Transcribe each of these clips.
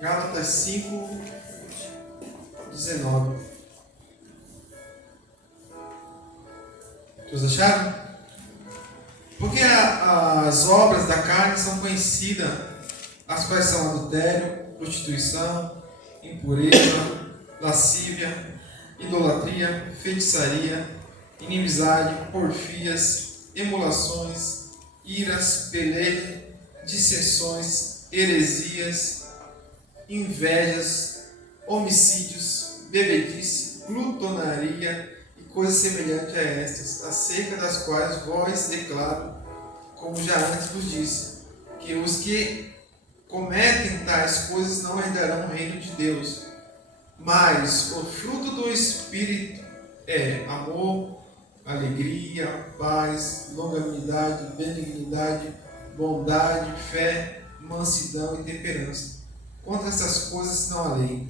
Gálatas 5, 19. Todos acharam? Porque as obras da carne são conhecidas, as quais são adultério, prostituição, impureza, lascívia, idolatria, feitiçaria, inimizade, porfias, emulações, iras, peleja, dissensões, heresias, invejas, homicídios, bebedice, glutonaria e coisas semelhantes a estas, acerca das quais vós declaro, como já antes vos disse, que os que cometem tais coisas não herdarão o reino de Deus. Mas o fruto do Espírito é amor, alegria, paz, longanimidade, benignidade, bondade, fé, mansidão e temperança. Contra essas coisas não há lei.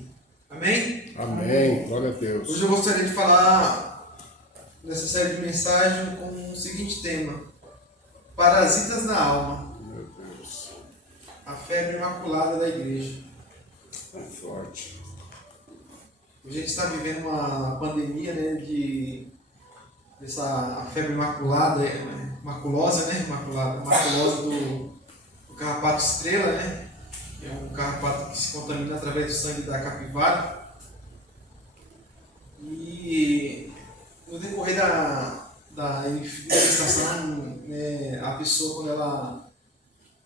Amém? Amém. Glória a Deus. Hoje eu gostaria de falar nessa série de mensagens com o seguinte tema: parasitas na alma. Meu Deus. A febre imaculada da igreja. É forte. Hoje a gente está vivendo uma pandemia, né, dessa febre imaculada, maculosa, né, maculosa do carrapato estrela, né? É um carrapato que se contamina através do sangue da capivara. E no decorrer da infestação, né, a pessoa, quando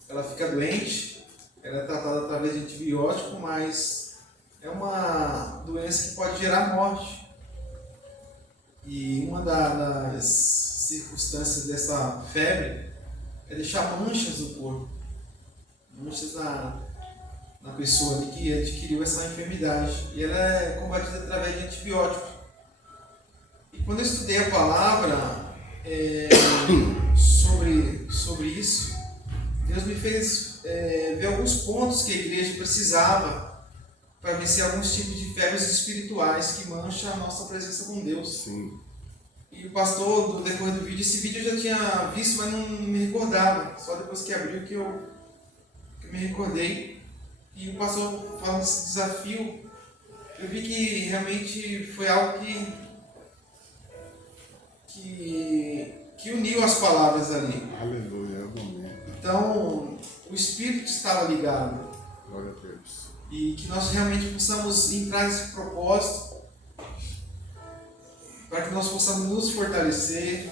ela fica doente, ela é tratada através de antibiótico, mas é uma doença que pode gerar morte. E uma das circunstâncias dessa febre é deixar manchas no corpo, manchas na pessoa ali que adquiriu essa enfermidade. E ela é combatida através de antibiótico. E quando eu estudei a palavra sobre isso, Deus me fez ver alguns pontos que a igreja precisava para vencer alguns tipos de febres espirituais que mancham a nossa presença com Deus. Sim. E o pastor, no decorrer do vídeo, esse vídeo eu já tinha visto, mas não me recordava. Só depois que abriu que eu me recordei. E o pastor falando desse desafio, eu vi que realmente foi algo que uniu as palavras ali. Aleluia, é o momento. Então, o Espírito estava ligado. Glória a Deus. E que nós realmente possamos entrar nesse propósito, para que nós possamos nos fortalecer,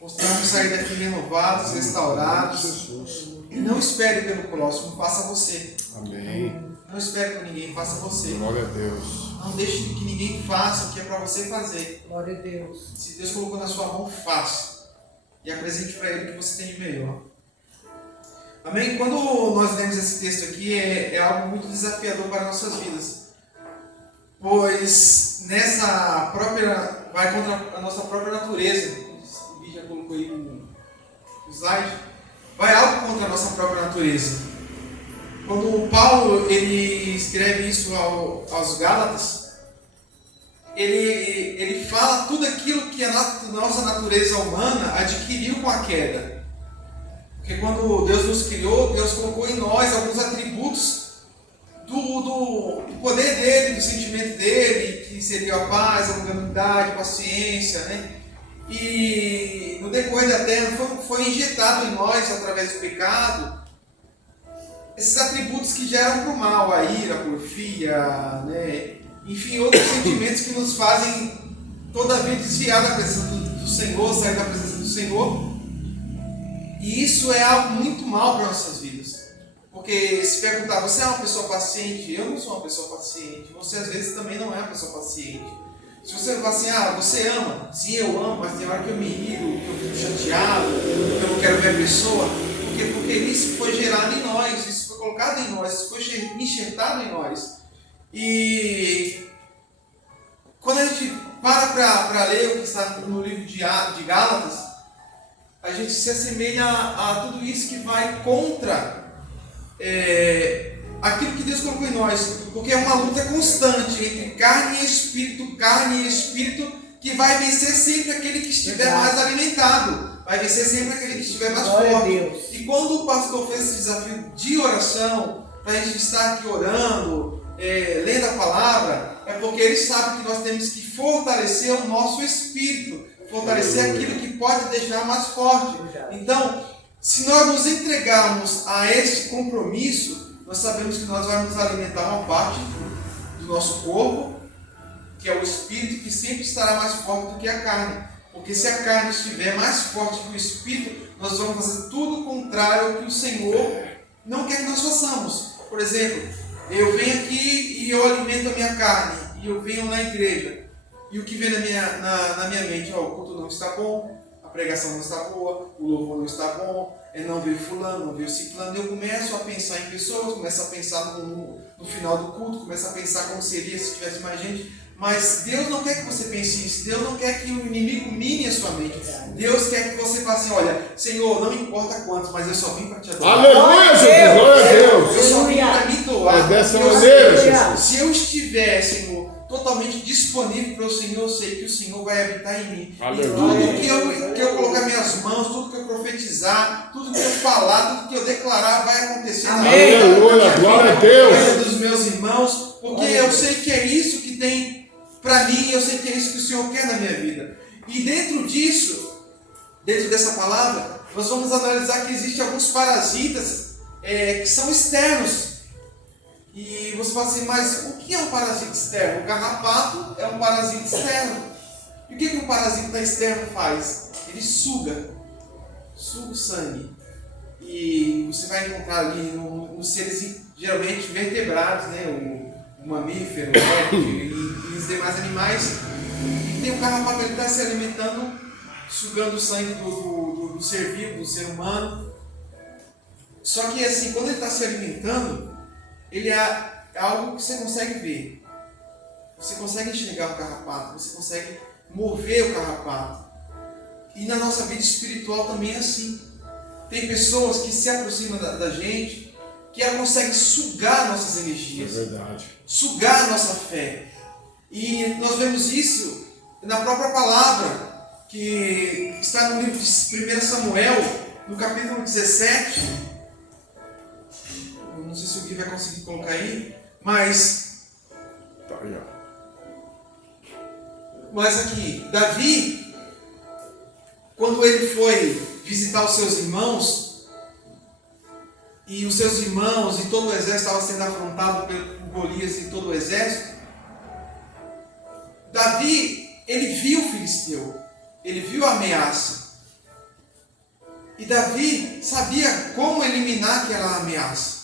possamos sair daqui renovados, restaurados. Jesus. E não espere pelo próximo, faça você. Amém. Não espere por ninguém, faça você. Glória a Deus. Não deixe que ninguém faça o que é para você fazer. Glória a Deus. Se Deus colocou na sua mão, faça. E apresente para Ele o que você tem de melhor. Amém? Quando nós lemos esse texto aqui, é algo muito desafiador para nossas vidas. Pois vai contra a nossa própria natureza. O Gui já colocou aí no slide. Vai algo contra a nossa própria natureza. Quando Paulo ele escreve isso aos Gálatas, ele fala tudo aquilo que a nossa natureza humana adquiriu com a queda. Porque quando Deus nos criou, Deus colocou em nós alguns atributos do poder dele, do sentimento dele, que seria a paz, a longanimidade, a paciência, né? E no decorrer da terra foi injetado em nós, através do pecado, esses atributos que geram para o mal, a ira, a porfia, né? Enfim, outros sentimentos que nos fazem toda vez desviar da presença do Senhor, sair da presença do Senhor. E isso é algo muito mal para nossas vidas. Porque se perguntar, você é uma pessoa paciente? Eu não sou uma pessoa paciente. Você às vezes também não é uma pessoa paciente. Se você falar assim, você ama? Sim, eu amo, mas tem hora que eu me iro, que eu fico chateado, que eu não quero ver a pessoa. Porque isso foi gerado em nós, isso foi colocado em nós, isso foi enxertado em nós. E quando a gente para ler o que está no livro de Gálatas, a gente se assemelha a tudo isso que vai contra aquilo que Deus colocou em nós, porque é uma luta constante entre carne e espírito, que vai vencer sempre aquele que estiver mais alimentado, vai vencer sempre aquele que estiver mais Glória a forte. Deus. E quando o pastor fez esse desafio de oração, para a gente estar aqui orando, lendo a palavra, é porque Ele sabe que nós temos que fortalecer o nosso espírito, fortalecer aquilo que pode deixar mais forte. Então, se nós nos entregarmos a esse compromisso, nós sabemos que nós vamos alimentar uma parte do nosso corpo, que é o espírito, que sempre estará mais forte do que a carne. Porque se a carne estiver mais forte que o espírito, nós vamos fazer tudo o contrário ao que o Senhor não quer que nós façamos. Por exemplo, eu venho aqui e eu alimento a minha carne, e eu venho na igreja, e o que vem na minha mente, o culto não está bom, a pregação não está boa, o louvor não está bom, não veio fulano, não veio ciclano. Eu começo a pensar em pessoas, começo a pensar no final do culto, começo a pensar como seria se tivesse mais gente. Mas Deus não quer que você pense isso. Deus não quer que o inimigo mine a sua mente. Deus quer que você fale assim: olha, Senhor, não importa quantos, mas eu só vim para te adorar. Aleluia, Jesus, glória a Deus. Eu só vim para me doar. É dessa maneira, Jesus. Se eu estiver, Senhor, totalmente disponível para o Senhor, eu sei que o Senhor vai habitar em mim. Aleluia. E tudo que eu colocar minhas mãos, tudo que eu profetizar, tudo que eu falar, tudo que eu declarar vai acontecer. Aleluia, glória a Deus. Dos meus irmãos, porque eu sei que é isso que tem para mim, eu sei que é isso que o Senhor quer na minha vida. E dentro disso, dentro dessa palavra, nós vamos analisar que existem alguns parasitas que são externos. E você fala assim: mas o que é um parasita externo? O carrapato é um parasita externo. E o que um parasita externo faz? Ele suga o sangue. E você vai encontrar ali nos seres geralmente vertebrados, né? O mamífero, e os demais animais. E tem o carrapato, ele está se alimentando, sugando o sangue do ser vivo, do ser humano. Só que assim, quando ele está se alimentando, ele é algo que você consegue ver. Você consegue enxergar o carrapato, você consegue mover o carrapato. E na nossa vida espiritual também é assim. Tem pessoas que se aproximam da gente, que ela consegue sugar nossas energias. É verdade. Sugar a nossa fé. E nós vemos isso na própria palavra, que está no livro de 1 Samuel, no capítulo 17. Eu não sei se o Gui vai conseguir colocar aí, mas aqui, Davi, quando ele foi visitar os seus irmãos, e os seus irmãos e todo o exército estava sendo afrontado por Golias e todo o exército, Davi, ele viu o filisteu, ele viu a ameaça. E Davi sabia como eliminar aquela ameaça.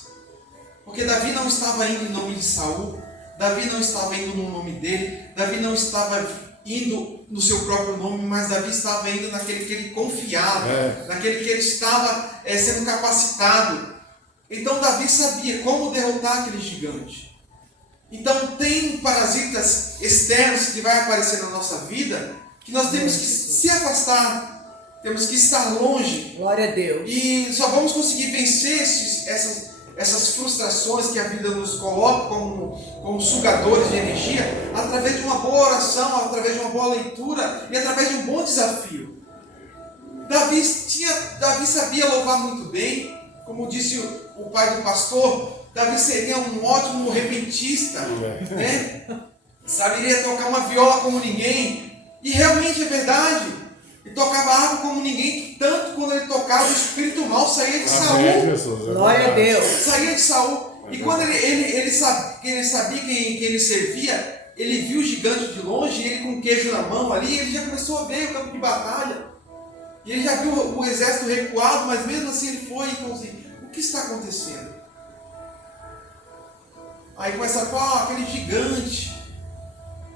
Porque Davi não estava indo em nome de Saul, Davi não estava indo no nome dele, Davi não estava indo no seu próprio nome, mas Davi estava indo naquele que ele confiava, naquele que ele estava sendo capacitado. Então Davi sabia como derrotar aquele gigante. Então tem parasitas externos que vai aparecer na nossa vida, que nós temos que se afastar, temos que estar longe. Glória a Deus. E só vamos conseguir vencer essas frustrações que a vida nos coloca como sugadores de energia, através de uma boa oração, através de uma boa leitura e através de um bom desafio. Davi sabia louvar muito bem, como disse o pai do pastor. Davi seria um ótimo repentista, né? Saberia tocar uma viola como ninguém, e realmente é verdade. Ele tocava harpa como ninguém, tanto quando ele tocava, o espírito mal saía de Saul. Glória a Deus. Saía de Saul. E quando ele sabia quem ele servia, ele viu o gigante de longe, ele com queijo na mão ali, ele já começou a ver o campo de batalha. E ele já viu o exército recuado, mas mesmo assim ele foi e falou assim: o que está acontecendo? Aí começa a falar: aquele gigante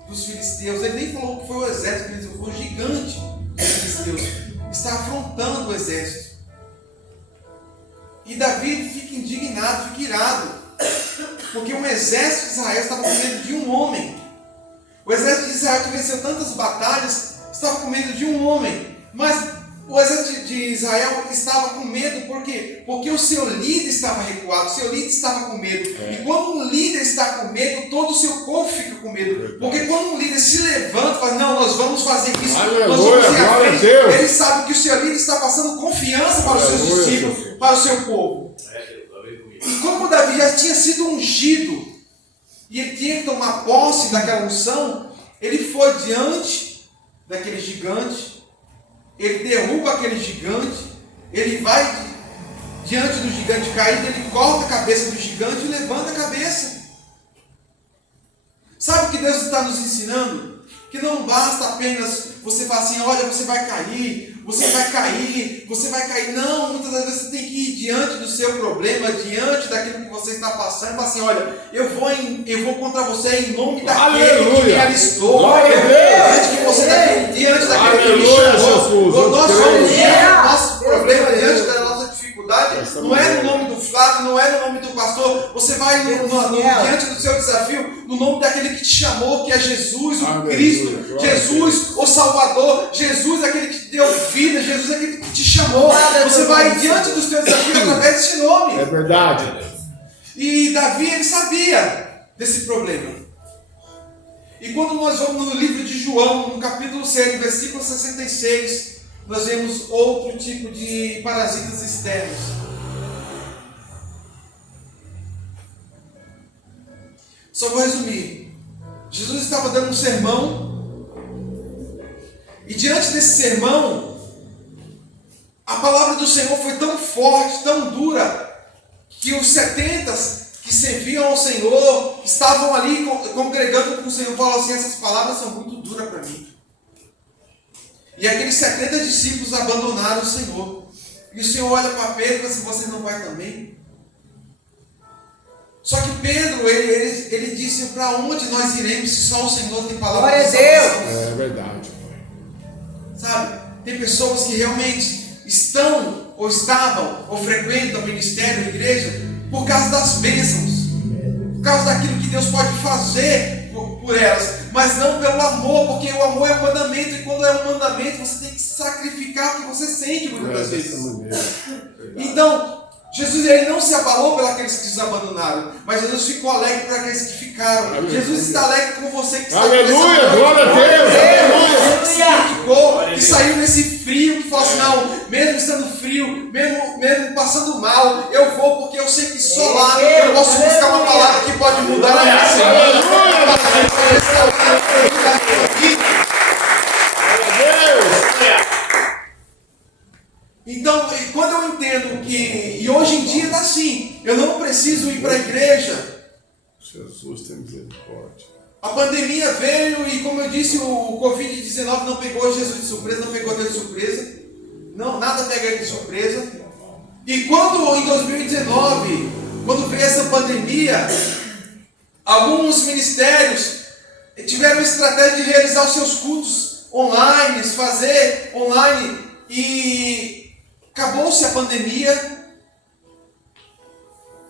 dos filisteus. Ele nem falou que foi o exército, ele foi o gigante dos filisteus. Está afrontando o exército. E Davi fica indignado, fica irado. Porque um exército de Israel estava com medo de um homem. O exército de Israel, que venceu tantas batalhas, estava com medo de um homem. Mas o exército de Israel estava com medo, por quê? Porque o seu líder estava recuado, o seu líder estava com medo. E quando um líder está com medo, todo o seu corpo fica com medo. Porque quando um líder se levanta e fala: não, nós vamos fazer isso, nós vamos ir à frente, ele sabe que o seu líder está passando confiança para os seus discípulos, para o seu povo. E como Davi Davi já tinha sido ungido e ele tinha que tomar posse daquela unção, ele foi diante daquele gigante, ele derruba aquele gigante, ele vai diante do gigante caído, ele corta a cabeça do gigante e levanta a cabeça. Sabe o que Deus está nos ensinando? Que não basta apenas você falar assim, olha, você vai cair, você vai cair, você vai cair. Não, muitas das vezes você tem que ir diante do seu problema, diante daquilo que você está passando, e falar assim, olha, eu vou contra você em nome daquele que me alistou. Diante daquele que me chamou. Nós somos diante do nosso problema, diante da nossa dificuldade, não é no nome do Flávio, não é no nome do pastor, você vai diante do seu desafio, no nome daquele que te chamou, que é Jesus, o Cristo, Jesus, o Salvador, Jesus, aquele que te deu vida, Jesus, aquele que te chamou. Você vai diante dos teus desafios através desse nome. É verdade. E Davi, ele sabia desse problema. E quando nós vamos no livro de João, no capítulo 6, no versículo 66, nós vemos outro tipo de parasitas externos. Só vou resumir. Jesus estava dando um sermão, e diante desse sermão, a palavra do Senhor foi tão forte, tão dura, que os 70 que serviam ao Senhor, estavam ali congregando com o Senhor, falaram assim, essas palavras são muito duras para mim. E aqueles 70 discípulos abandonaram o Senhor. E o Senhor olha para Pedro e fala assim, você não vai também? Só que Pedro, ele disse, para onde nós iremos se só o Senhor tem palavra de salvação? É verdade. Sabe? Tem pessoas que realmente estão, ou estavam, ou frequentam o ministério, a igreja, por causa das bênçãos. Por causa daquilo que Deus pode fazer por elas. Mas não pelo amor, porque o amor é um mandamento. E quando é um mandamento, você tem que sacrificar o que você sente muitas das vezes. Então, Jesus ele não se abalou pelos que se abandonaram, mas Jesus ficou alegre para aqueles que ficaram. Aleluia. Jesus está alegre com você que está aleluia, glória a Deus, aleluia. Que saiu nesse frio, que falou assim, não, mesmo estando frio, mesmo passando mal, eu vou porque eu sei que só lá eu posso buscar uma palavra que pode mudar a minha vida. Então, quando eu entendo que, e hoje em dia está assim, eu não preciso ir para a igreja. Jesus tem misericórdia. A pandemia veio e, como eu disse, o Covid-19 não pegou Jesus de surpresa, não pegou Deus de surpresa. Não, nada pega ele de surpresa. E quando, em 2019, quando veio essa pandemia, alguns ministérios tiveram a estratégia de realizar os seus cultos online, fazer online, e acabou-se a pandemia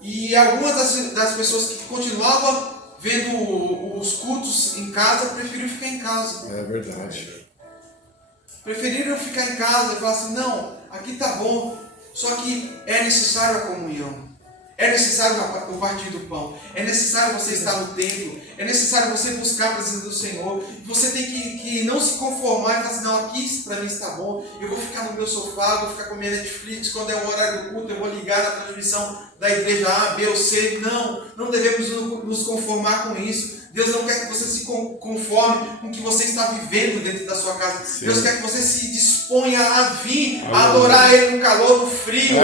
e algumas das pessoas que continuavam vendo os cultos em casa preferiram ficar em casa. É verdade. Preferiram ficar em casa e falar assim, não, aqui tá bom, só que é necessário a comunhão. É necessário o partir do pão. É necessário você estar no templo. É necessário você buscar a presença do Senhor. Você tem que não se conformar e falar assim, não, aqui para mim está bom. Eu vou ficar no meu sofá, vou ficar com minha Netflix. Quando é o horário do culto, eu vou ligar na transmissão da igreja A, B ou C. Não devemos nos conformar com isso. Deus não quer que você se conforme com o que você está vivendo dentro da sua casa. Sim. Deus quer que você se disponha a vir, a adorar Ele no calor, no frio,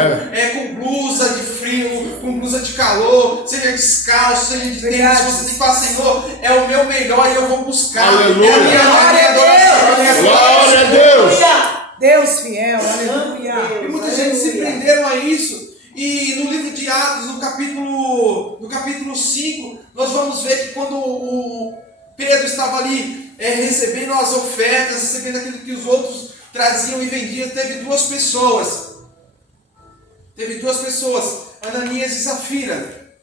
com blusa de frio, com blusa de calor, seja descalço, seja de tênis. Você tem que falar, Senhor, é o meu melhor e eu vou buscar. Aleluia. É a minha adoração. Glória a Deus. Deus fiel, aleluia. E muita gente se prenderam a isso. E no livro de Atos, no capítulo 5, nós vamos ver que quando o Pedro estava ali recebendo as ofertas, recebendo aquilo que os outros traziam e vendiam, teve duas pessoas, Ananias e Safira,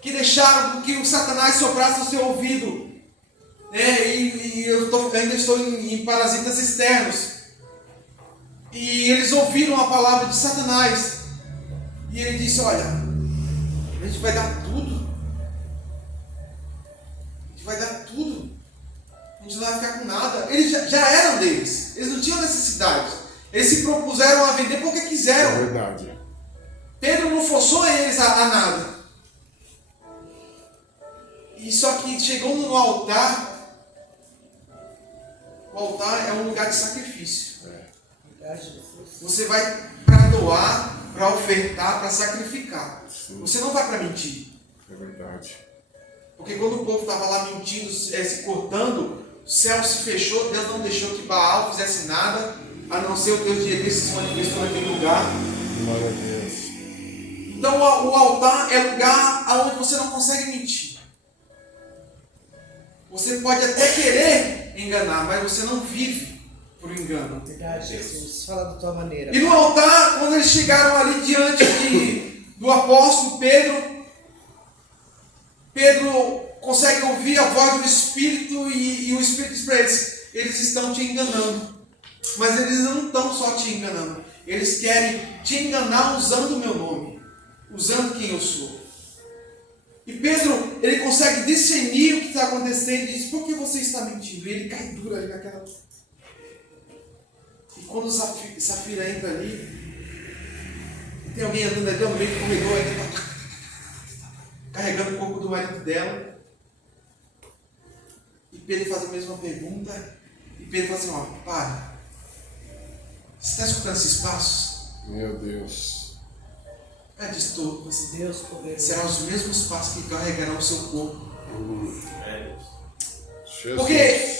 que deixaram que o Satanás soprasse no seu ouvido. E eu ainda estou em parasitas externos. E eles ouviram a palavra de Satanás. E ele disse, olha, a gente vai dar tudo. A gente vai dar tudo. A gente não vai ficar com nada. Eles já eram deles. Eles não tinham necessidade. Eles se propuseram a vender porque quiseram. É verdade. Pedro não forçou eles a nada. E só que chegou no altar, o altar é um lugar de sacrifício. Você vai para doar, para ofertar, para sacrificar. Sim. Você não vai para mentir. É verdade. Porque quando o povo estava lá mentindo, se cortando, o céu se fechou, Deus não deixou que Baal fizesse nada, a não ser o Deus de Elias se manifestou naquele lugar. Glória a Deus. Então o altar é lugar onde você não consegue mentir. Você pode até querer enganar, mas você não vive por engano. Verdade, Jesus. Fala da tua maneira. E no altar, quando eles chegaram ali diante do apóstolo Pedro consegue ouvir a voz do Espírito e o Espírito diz para eles estão te enganando. Mas eles não estão só te enganando. Eles querem te enganar usando o meu nome. Usando quem eu sou. E Pedro, ele consegue discernir o que está acontecendo e diz, por que você está mentindo? E ele cai duro ali naquela... E quando o Safira entra ali, e tem alguém andando ali no meio do corredor, ele está carregando o corpo do marido dela. E Pedro faz a mesma pergunta. E Pedro fala assim, ó, para. Você está escutando esses passos? Meu Deus. Ela diz, estou. Assim, Deus poderoso. serão os mesmos passos que carregarão o seu corpo. Jesus. Porque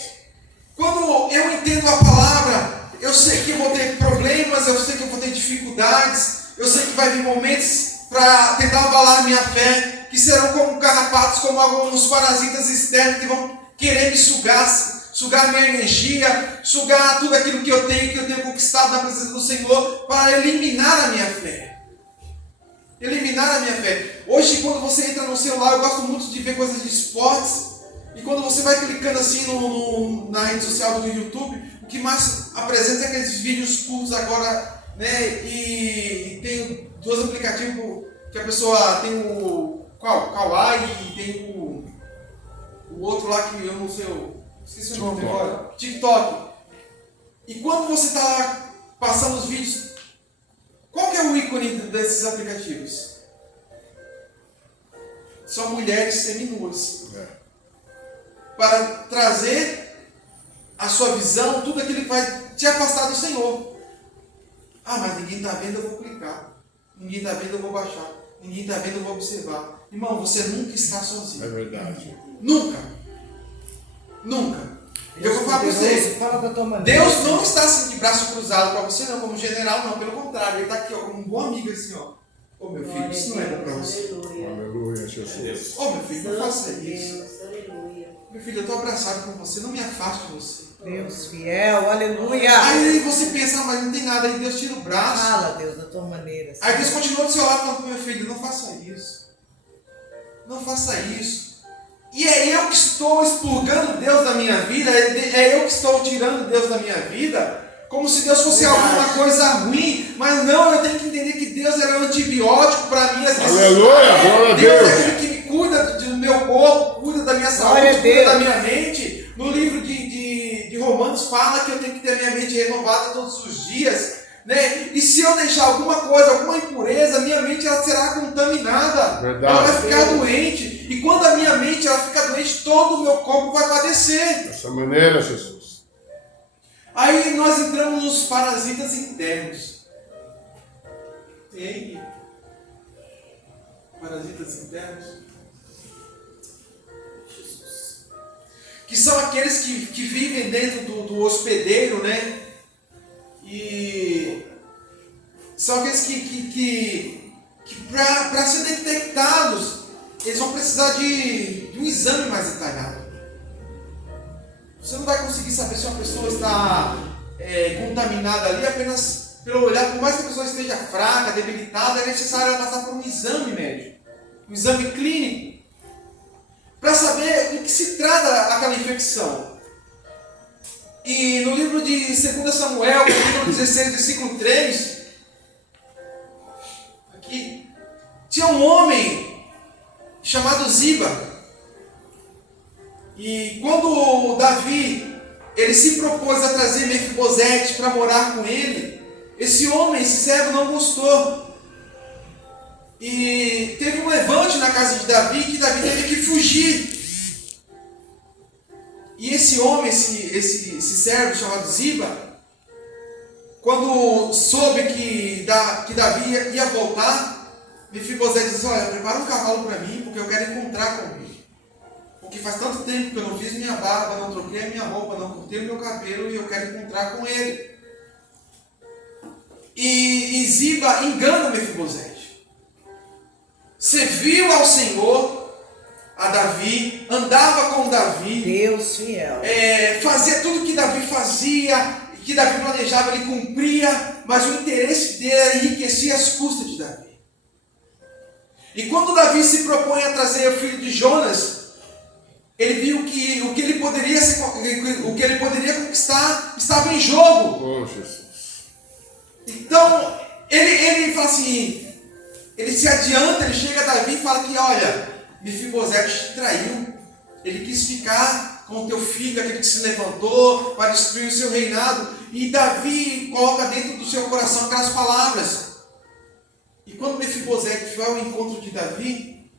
quando eu entendo a palavra, eu sei que eu vou ter problemas, eu sei que eu vou ter dificuldades, eu sei que vai vir momentos para tentar abalar a minha fé, que serão como carrapatos, como alguns parasitas externos que vão querer me sugar minha energia, sugar tudo aquilo que eu tenho conquistado na presença do Senhor, para eliminar a minha fé. Eliminar a minha fé. Hoje, quando você entra no celular, eu gosto muito de ver coisas de esportes. E quando você vai clicando assim na rede social do YouTube, o que mais apresenta é aqueles vídeos curtos agora, né? E tem dois aplicativos que a pessoa tem o Kawaii e tem o outro lá que eu não sei, esqueci o nome agora, TikTok. E quando você está lá passando os vídeos, qual que é o ícone desses aplicativos? São mulheres seminuas. Para trazer a sua visão, tudo aquilo que vai te afastar do Senhor. Ah, mas ninguém está vendo, eu vou clicar. Ninguém está vendo, eu vou baixar. Ninguém está vendo, eu vou observar. Irmão, você nunca está sozinho. É verdade. Nunca. Nunca. Eu vou falar para você. Fala da tua maneira. Deus não está assim de braço cruzado para você, não, como general, não. Pelo contrário, Ele está aqui, ó, como um bom amigo, assim, ó. Ô, meu filho, isso não é bom para você. Aleluia, Jesus. Ô, meu filho, não faça isso. Aleluia. Meu filho, eu estou abraçado com você, não me afaste de você. Deus fiel, aleluia. Aí você pensa, mas não tem nada, aí Deus tira o braço. Fala, Deus, da tua maneira. Aí Deus continua do seu lado falando, meu filho, não faça isso. Não faça isso. E é eu que estou expurgando Deus da minha vida, é eu que estou tirando Deus da minha vida, como se Deus fosse alguma coisa ruim. Mas não, eu tenho que entender que Deus era um antibiótico para mim. Aleluia, glória a Deus Deus. é aquele que me cuida do meu corpo, cuida da minha saúde, cuida da minha mente. No livro de Romanos fala que eu tenho que ter a minha mente renovada todos os dias. Né? E se eu deixar alguma coisa, alguma impureza, minha mente ela será contaminada. Verdade. Ela vai ficar doente. E quando a minha mente ela fica doente, todo o meu corpo vai padecer. Dessa maneira, Jesus. Aí nós entramos nos parasitas internos. Tem parasitas internos? Jesus. Que são aqueles que vivem dentro do hospedeiro, né? E são aqueles que para serem detectados, eles vão precisar de um exame mais detalhado. Você não vai conseguir saber se uma pessoa está contaminada ali apenas pelo olhar. Por mais que a pessoa esteja fraca, debilitada, é necessário ela passar por um exame médico, um exame clínico, para saber do que se trata aquela infecção. E no livro de 2 Samuel, capítulo 16, versículo 3, aqui, tinha um homem chamado Ziba. E quando Davi ele se propôs a trazer Mefibosete para morar com ele, esse homem, esse servo, não gostou. E teve um levante na casa de Davi, que Davi teve que fugir. E esse homem, esse servo chamado Ziba, quando soube que Davi ia voltar, Mefibosete disse: olha, prepara um cavalo para mim, porque eu quero encontrar com ele. Porque faz tanto tempo que eu não fiz minha barba, não troquei a minha roupa, não cortei o meu cabelo, e eu quero encontrar com ele. E Ziba engana Mefibosete. Serviu ao Senhor, a Davi, andava com Davi. Deus fiel. Fazia tudo que Davi fazia, que Davi planejava, ele cumpria, mas o interesse dele era enriquecer às custas de Davi. E quando Davi se propõe a trazer o filho de Jonas, ele viu que o que ele poderia conquistar estava em jogo. Oh, Jesus. Então, ele fala assim, ele se adianta, ele chega a Davi e fala que, olha, Mefibosete te traiu, ele quis ficar com o teu filho, aquele que se levantou para destruir o seu reinado, e Davi coloca dentro do seu coração aquelas palavras. E quando Mefibosete vai ao encontro de Davi,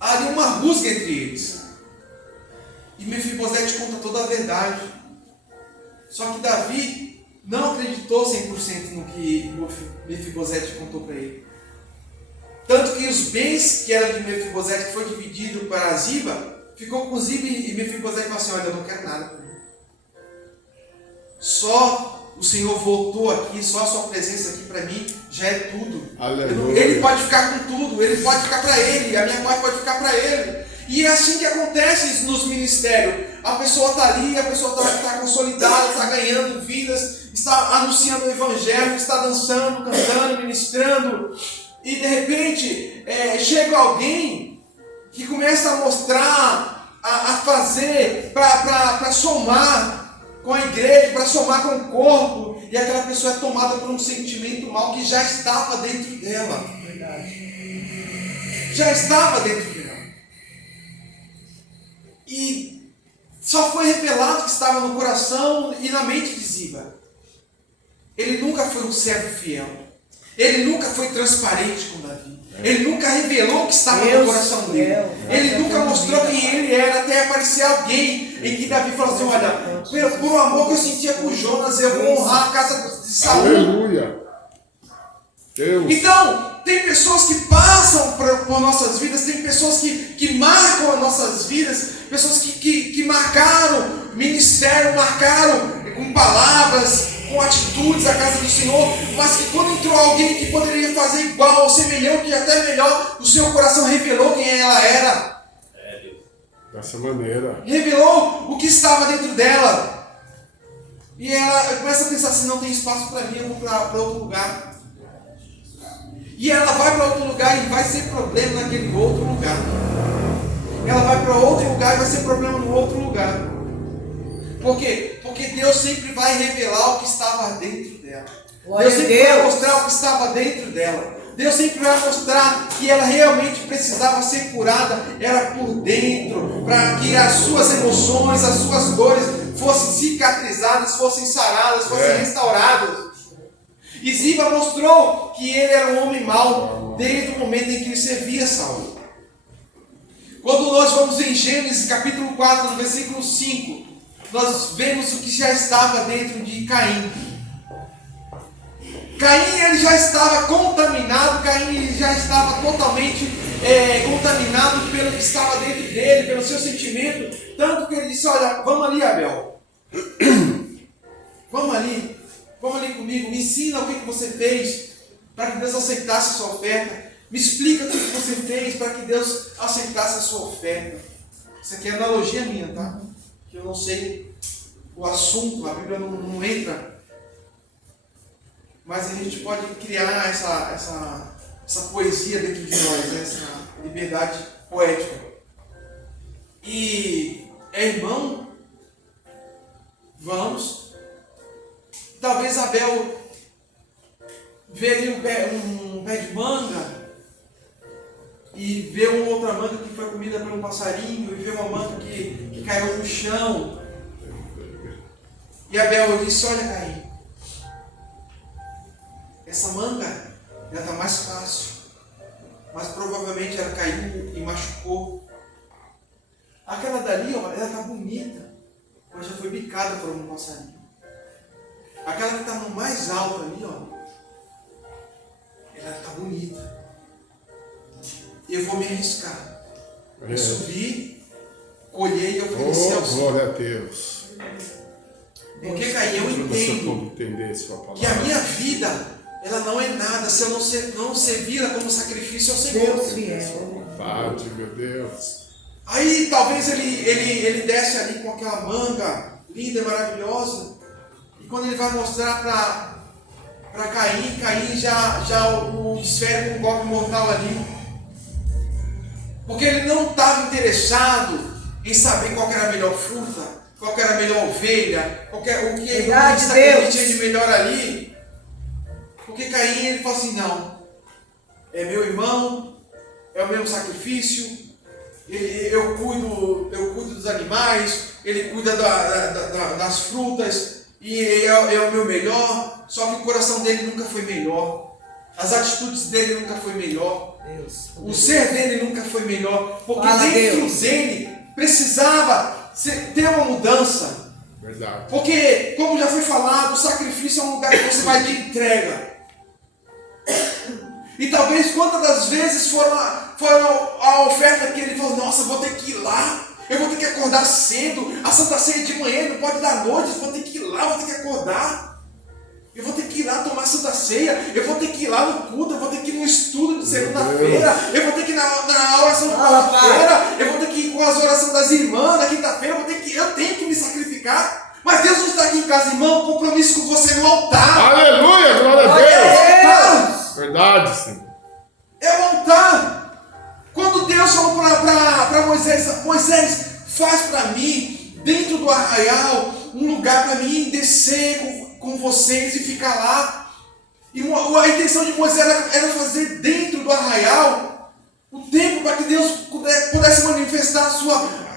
há ali uma rusga entre eles. E Mefibosete conta toda a verdade. Só que Davi não acreditou 100% no que Mefibosete contou para ele. Tanto que os bens que eram de Mefibosete, que foi dividido para Ziba, ficou com Ziba, e Mefibosete falou assim: olha, eu não quero nada para mim. Só o Senhor voltou aqui, só a sua presença aqui para mim já é tudo. Ele pode ficar com tudo, ele pode ficar para ele, a minha parte pode ficar para ele. E é assim que acontece nos ministérios. A pessoa está ali, a pessoa está consolidada, está ganhando vidas, está anunciando o evangelho, está dançando, cantando, ministrando. E de repente chega alguém que começa a mostrar, a fazer, para somar com a igreja, para somar com o corpo, e aquela pessoa é tomada por um sentimento mal que já estava dentro dela. Verdade. Já estava dentro dela. E só foi revelado que estava no coração e na mente de Ziba. Ele nunca foi um servo fiel. Ele nunca foi transparente com Davi. Ele nunca revelou o que estava no coração dele. Ele nunca mostrou quem ele era, até aparecer alguém em que Davi falou assim: olha, por o amor que eu sentia por Jonas, eu vou honrar a casa de Saul. Aleluia. Deus. Então, tem pessoas que passam por nossas vidas, tem pessoas que marcam as nossas vidas, pessoas que marcaram ministério, marcaram com palavras, com atitudes a casa do Senhor, mas que quando entrou alguém que poderia fazer igual ou semelhante, até melhor, o seu coração revelou quem ela era. Dessa maneira. Revelou o que estava dentro dela. E ela começa a pensar assim: não tem espaço para mim, eu vou para outro lugar. E ela vai para outro lugar e vai ser problema naquele outro lugar. Ela vai para outro lugar e vai ser problema no outro lugar. Por quê? Porque Deus sempre vai revelar o que estava dentro dela. Deus sempre vai mostrar o que estava dentro dela. Deus sempre vai mostrar que ela realmente precisava ser curada, era por dentro, para que as suas emoções, as suas dores fossem cicatrizadas, fossem saradas, fossem restauradas. E Ziba mostrou que ele era um homem mau desde o momento em que ele servia Saul. Quando nós vamos em Gênesis capítulo 4, no versículo 5, nós vemos o que já estava dentro de Caim. Caim, ele já estava contaminado, Caim ele já estava totalmente contaminado pelo que estava dentro dele, pelo seu sentimento, tanto que ele disse: olha, vamos ali, Abel, vamos ali comigo, me ensina o que você fez para que Deus aceitasse a sua oferta, me explica o que você fez para que Deus aceitasse a sua oferta. Isso aqui é analogia minha, tá? Que eu não sei o assunto, a Bíblia não entra, mas a gente pode criar essa poesia dentro de nós, né? Essa liberdade poética. E irmão, vamos. Talvez Abel vê ali um pé de manga e vê uma outra manga que foi comida por um passarinho, e vê uma manga que caiu no chão. E Abel disse: olha, Caim, essa manga ela está mais fácil, mas provavelmente ela caiu e machucou. Aquela dali, ó, ela tá bonita, mas já foi bicada por um passarinho. Aquela que está no mais alto ali, ó, ela tá bonita. Eu vou me arriscar. Eu subi, colhei e ofereci ao Senhor. Glória a Deus. Porque, Caim, eu entendo que a minha vida, ela não é nada se eu não servi-la como sacrifício ao Senhor. Deus fiel. Verdade, meu Deus. Aí talvez ele desce ali com aquela manga linda e maravilhosa. E quando ele vai mostrar para Caim, Caim já o desfere com um golpe mortal ali. Porque ele não estava interessado em saber qual era a melhor fruta, qual era a melhor ovelha, o que tinha de melhor ali. Porque Caim, ele fala assim, não, é meu irmão, é o mesmo sacrifício, eu cuido dos animais, ele cuida das frutas, e é o meu melhor, só que o coração dele nunca foi melhor, as atitudes dele nunca foi melhor. Deus, o ser dele nunca foi melhor, porque dentro dele precisava ter uma mudança. Verdade. Porque, como já foi falado, o sacrifício é um lugar que você vai de entrega. E talvez quantas das vezes foram a oferta que ele falou, nossa, vou ter que ir lá, eu vou ter que acordar cedo, a Santa Ceia de manhã não pode dar noite, eu vou ter que ir lá, vou ter que acordar. Eu vou ter que ir lá tomar Santa Ceia, eu vou ter que ir lá no culto, eu vou ter que ir no estudo de segunda-feira, eu vou ter que ir na oração de quarta-feira, eu vou ter que ir com as orações das irmãs na quinta-feira, eu tenho que me sacrificar. Mas Deus não está aqui em casa, irmão, compromisso com você no altar. Aleluia, glória a Deus. Verdade, Senhor. É o altar. Quando Deus falou para Moisés, faz para mim, dentro do arraial, um lugar para mim descer com vocês e ficar lá. E a intenção de Moisés era fazer dentro do arraial o templo para que Deus pudesse manifestar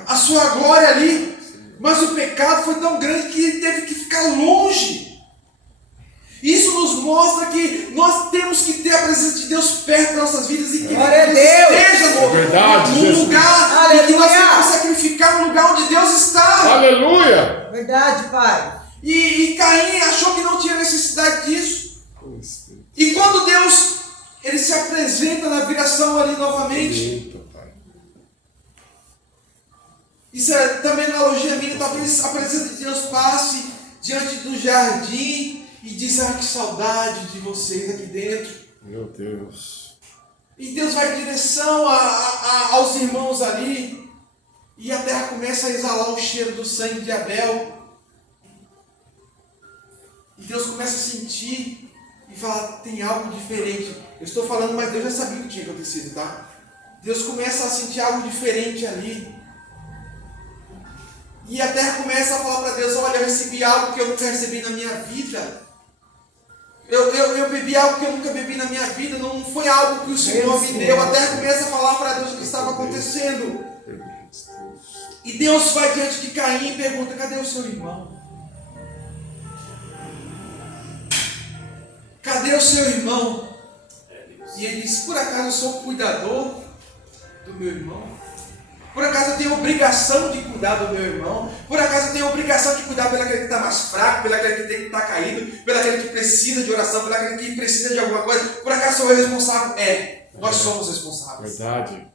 a sua glória ali. Mas o pecado foi tão grande que ele teve que ficar longe. Isso nos mostra que nós temos que ter a presença de Deus perto das nossas vidas e que Ele esteja no lugar em que nós temos que sacrificar, no lugar onde Deus está. Aleluia! Verdade, Pai. E Caim achou que não tinha necessidade disso. E quando Deus ele se apresenta na viração ali novamente, isso é também analogia minha, talvez a presença de Deus passe diante do jardim e diz, que saudade de vocês aqui dentro. Meu Deus. E Deus vai em direção aos irmãos ali, e a terra começa a exalar o cheiro do sangue de Abel. E Deus começa a sentir e falar, tem algo diferente. Eu estou falando, mas Deus já sabia o que tinha acontecido, tá? Deus começa a sentir algo diferente ali. E a terra começa a falar para Deus, olha, eu recebi algo que eu nunca recebi na minha vida. Eu bebi algo que eu nunca bebi na minha vida, não foi algo que o Senhor me deu. A terra começa a falar para Deus o que estava acontecendo. E Deus vai diante de Caim e pergunta, cadê o seu irmão? Cadê o seu irmão? E ele diz, por acaso eu sou cuidador do meu irmão? Por acaso eu tenho obrigação de cuidar do meu irmão? Por acaso eu tenho obrigação de cuidar pelaquele que está mais fraco, pelaquele que está caído, pelaquele que precisa de oração, pelaquele que precisa de alguma coisa? Por acaso sou eu responsável? Nós somos responsáveis. Verdade.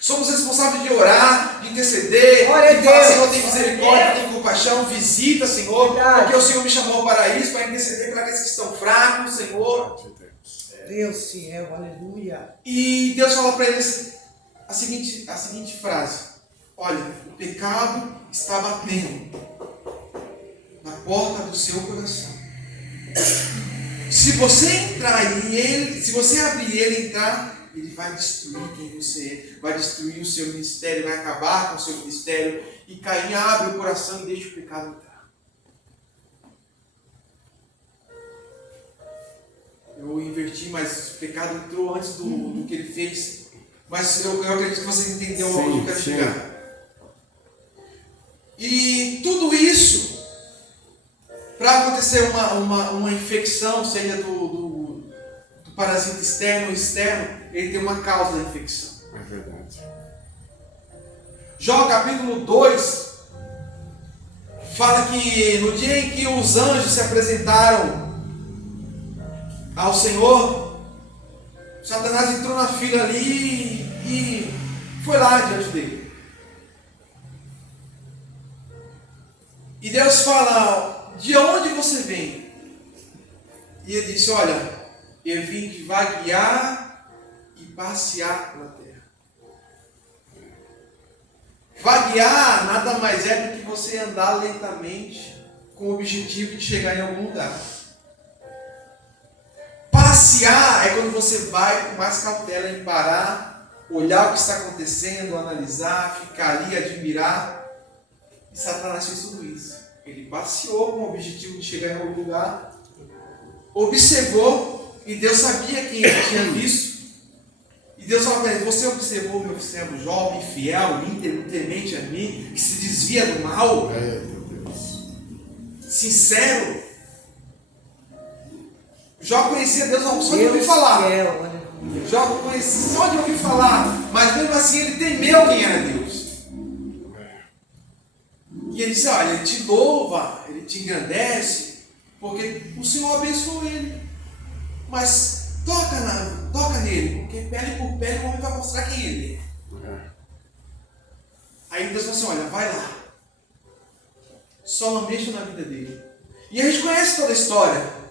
Somos responsáveis de orar, de interceder, de falar, Senhor, tem misericórdia, tem compaixão, visita, Senhor, porque o Senhor me chamou para isso, para interceder para aqueles que estão fracos, Senhor. Deus fiel, aleluia. E Deus fala para eles a seguinte frase, olha, o pecado está batendo na porta do seu coração. Se você entrar se você abrir ele e entrar, ele vai destruir quem você é, vai destruir o seu ministério, vai acabar com o seu ministério. E Caim abre o coração e deixa o pecado entrar. Eu inverti, mas o pecado entrou antes do que ele fez. Mas eu acredito que vocês entenderam onde eu quero chegar. E tudo isso, para acontecer uma infecção, seja do parasita externo ou externo, ele tem uma causa da infecção. É verdade. Jó capítulo 2 fala que no dia em que os anjos se apresentaram ao Senhor, Satanás entrou na fila ali e foi lá diante dele. E Deus fala: de onde você vem? E ele disse: olha, eu vim de vaguear e passear pela terra. Vaguear nada mais é do que você andar lentamente com o objetivo de chegar em algum lugar. Passear é quando você vai com mais cautela em parar, olhar o que está acontecendo, analisar, ficar ali, admirar. E Satanás fez tudo isso. Ele passeou com o objetivo de chegar em algum lugar, observou, e Deus sabia quem ele tinha visto. E Deus falou para ele: você observou meu servo jovem, fiel, íntegro, temente a mim, que se desvia do mal, sincero. Jó conhecia Deus só de ouvir falar. Jó conhecia só de ouvir falar, mas mesmo assim ele temeu quem era Deus. E ele disse: olha, ele te louva, ele te engrandece, porque o Senhor abençoou ele. Mas toca nele, porque pele por pele o homem vai mostrar quem ele é. Aí Deus falou assim: olha, vai lá, só não mexa na vida dele. E a gente conhece toda a história.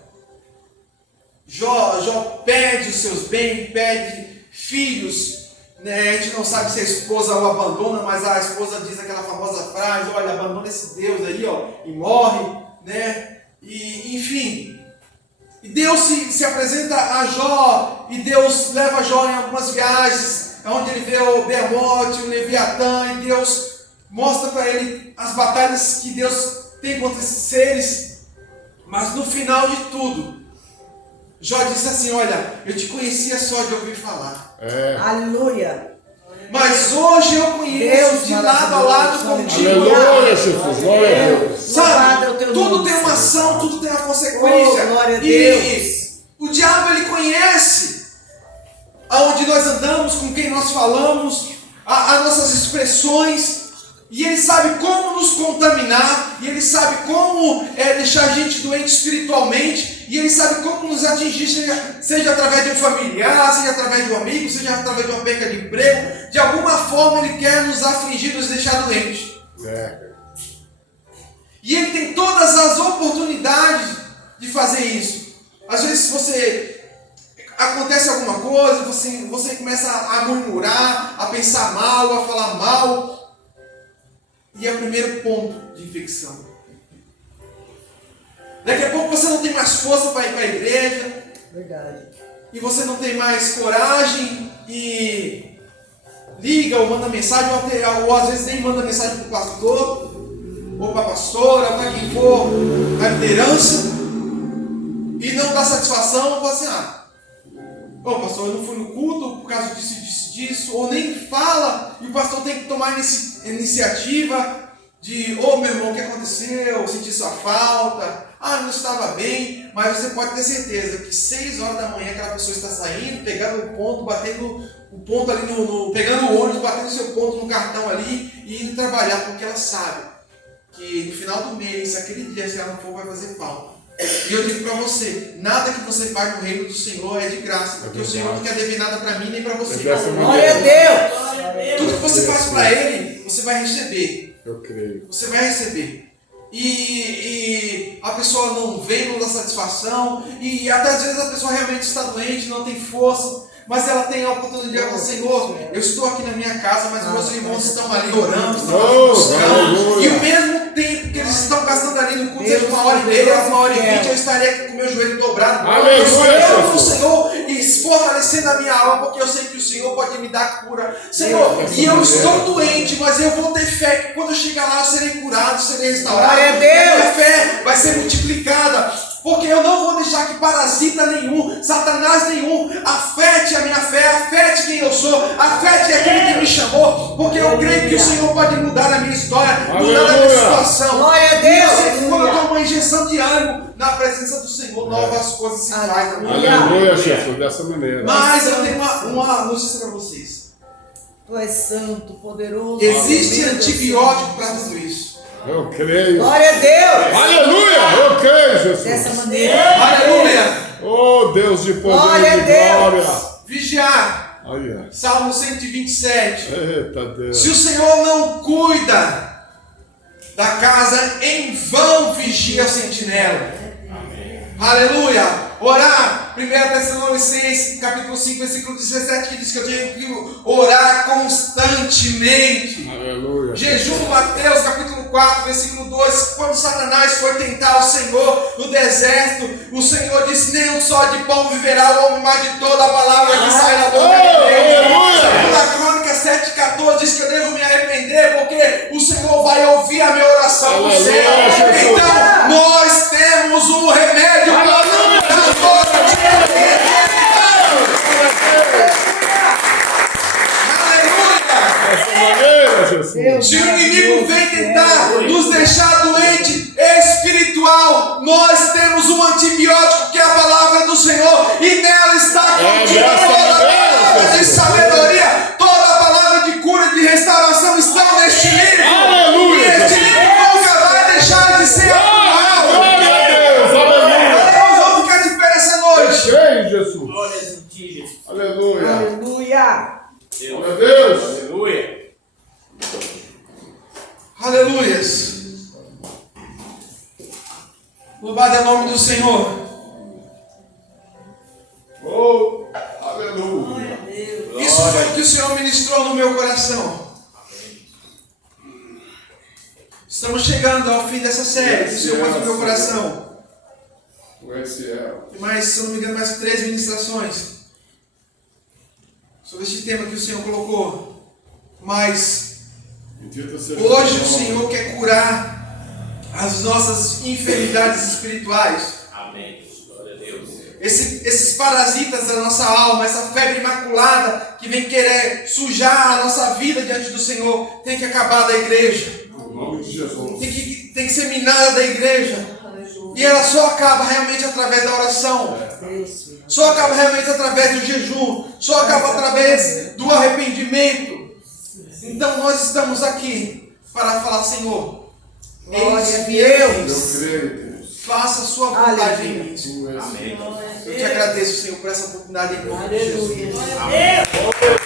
Jó perde os seus bens, perde filhos, né? A gente não sabe se a esposa o abandona, mas a esposa diz aquela famosa frase: olha, abandona esse Deus aí, ó, e morre, né? E enfim. E Deus se apresenta a Jó, e Deus leva Jó em algumas viagens, onde ele vê o Beamote, o Leviatã, e Deus mostra para ele as batalhas que Deus tem contra esses seres. Mas no final de tudo, Jó disse assim: olha, eu te conhecia só de ouvir falar. Aleluia. Mas hoje eu conheço de lado a lado contigo. Aleluia, Jesus, glória a Deus. Sabe, tudo tem uma ação, tudo tem uma consequência. Oh, glória a e Deus. O diabo, ele conhece aonde nós andamos, com quem nós falamos, as nossas expressões. E ele sabe como nos contaminar, e ele sabe como deixar a gente doente espiritualmente, e ele sabe como nos atingir, seja através de um familiar, seja através de um amigo, seja através de uma perca de emprego. De alguma forma ele quer nos afligir, nos deixar doentes. E ele tem todas as oportunidades de fazer isso. Às vezes acontece alguma coisa, você começa a murmurar, a pensar mal, a falar mal. E é o primeiro ponto de infecção. Daqui a pouco você não tem mais força para ir para a igreja. Verdade. E você não tem mais coragem e liga ou manda mensagem, ou às vezes nem manda mensagem para o pastor, ou para a pastora, ou para quem for, na liderança, e não dá satisfação, fala assim: bom, pastor, eu não fui no culto por causa disso, ou nem fala, e o pastor tem que tomar iniciativa de: meu irmão, o que aconteceu? Eu senti sua falta, não estava bem. Mas você pode ter certeza que 6 horas da manhã aquela pessoa está saindo, pegando o ponto, batendo o ponto ali pegando o ônibus, batendo o seu ponto no cartão ali e indo trabalhar, porque ela sabe que no final do mês, aquele dia, se ela não for, vai fazer falta. E eu digo para você: nada que você faz no reino do Senhor é de graça, porque o Senhor não quer dever nada para mim nem para você. Glória a Deus. Tudo que você faz para Ele, você vai receber. Eu creio. Você vai receber. E a pessoa não vem, não dá satisfação, e até às vezes a pessoa realmente está doente, não tem força, mas ela tem a oportunidade de falar: Senhor, eu estou aqui na minha casa, mas meus irmãos estão ali orando, estão buscando, e o mesmo tempo que eles estão gastando ali no culto, seja 1h30, 1h20, eu estarei aqui com o meu joelho dobrado, eu no Senhor, e fortalecendo a minha alma, porque eu sei que o Senhor pode me dar cura. Senhor, e eu estou doente, mas eu vou ter fé que quando eu chegar lá eu serei curado, serei restaurado. A minha fé vai ser multiplicada, porque eu não vou deixar que parasita nenhum, Satanás nenhum, afete a minha fé, afete quem eu sou, afete aquele que me chamou, porque eu creio que o Senhor pode mudar a minha história, mudar a minha situação. Glória a Deus. Eu sei que quando eu tomo uma injeção de ânimo na presença do Senhor, novas coisas se fazem. Aleluia, chefe, dessa maneira. Mas eu tenho uma notícia para vocês. Tu és santo, poderoso. Existe Aleluia, antibiótico para tudo isso. Eu creio. Glória a Deus. Aleluia! Eu creio, Jesus. Dessa maneira. Aleluia! Oh, Deus de poder Glória e de a Deus. glória. Vigiar. Olha. Salmo 127. Eita Deus. Se o Senhor não cuida da casa, em vão vigia o sentinela. Aleluia! Orar, 1 Tessalonicenses, capítulo 5, versículo 17, que diz que eu tenho que orar constantemente. Aleluia. Jejum, Mateus, capítulo 4, versículo 2, quando Satanás foi tentar o Senhor no deserto, o Senhor disse, nem só de pão viverá o homem, mas de toda a palavra que sai da boca de Deus. Segunda Crônica 7,14 diz que eu devo me arrepender, porque o Senhor vai ouvir a minha oração no céu. Então, nós temos um remédio para a dor de Aleluia! Se o inimigo vem tentar nos deixar doente espiritual, nós temos um antibiótico que é a palavra do Senhor, e nela está contida toda a palavra de sabedoria, toda a palavra de cura e de restauração estão neste livro. Aleluia! E este livro nunca vai deixar de ser atual. Glória a Deus! Aleluia! Nós vamos ficar de pé essa noite. Creio, Jesus. Glória a ti, Jesus. Aleluia. Aleluia. Glória a Deus. Aleluia. Aleluias. Louvado é o nome do Senhor. Oh, aleluia. Isso foi o que o Senhor ministrou no meu coração. Estamos chegando ao fim dessa série que o Senhor pôs no meu coração. Tem mais, se eu não me engano, mais 3 ministrações sobre este tema que o Senhor colocou. Mas hoje o Senhor quer curar as nossas enfermidades espirituais. Amém. Glória a Deus. Esses parasitas da nossa alma, essa febre imaculada que vem querer sujar a nossa vida diante do Senhor, tem que acabar da igreja. Em nome de Jesus. Tem que ser minada da igreja. E ela só acaba realmente através da oração. Só acaba realmente através do jejum. Só acaba através do arrependimento. Então nós estamos aqui para falar, Senhor, eis-me eu. Eu creio, Deus. Faça a sua vontade em mim. Tu és. Amém. Eu te agradeço, Senhor, por essa oportunidade em nome de Jesus. Aleluia.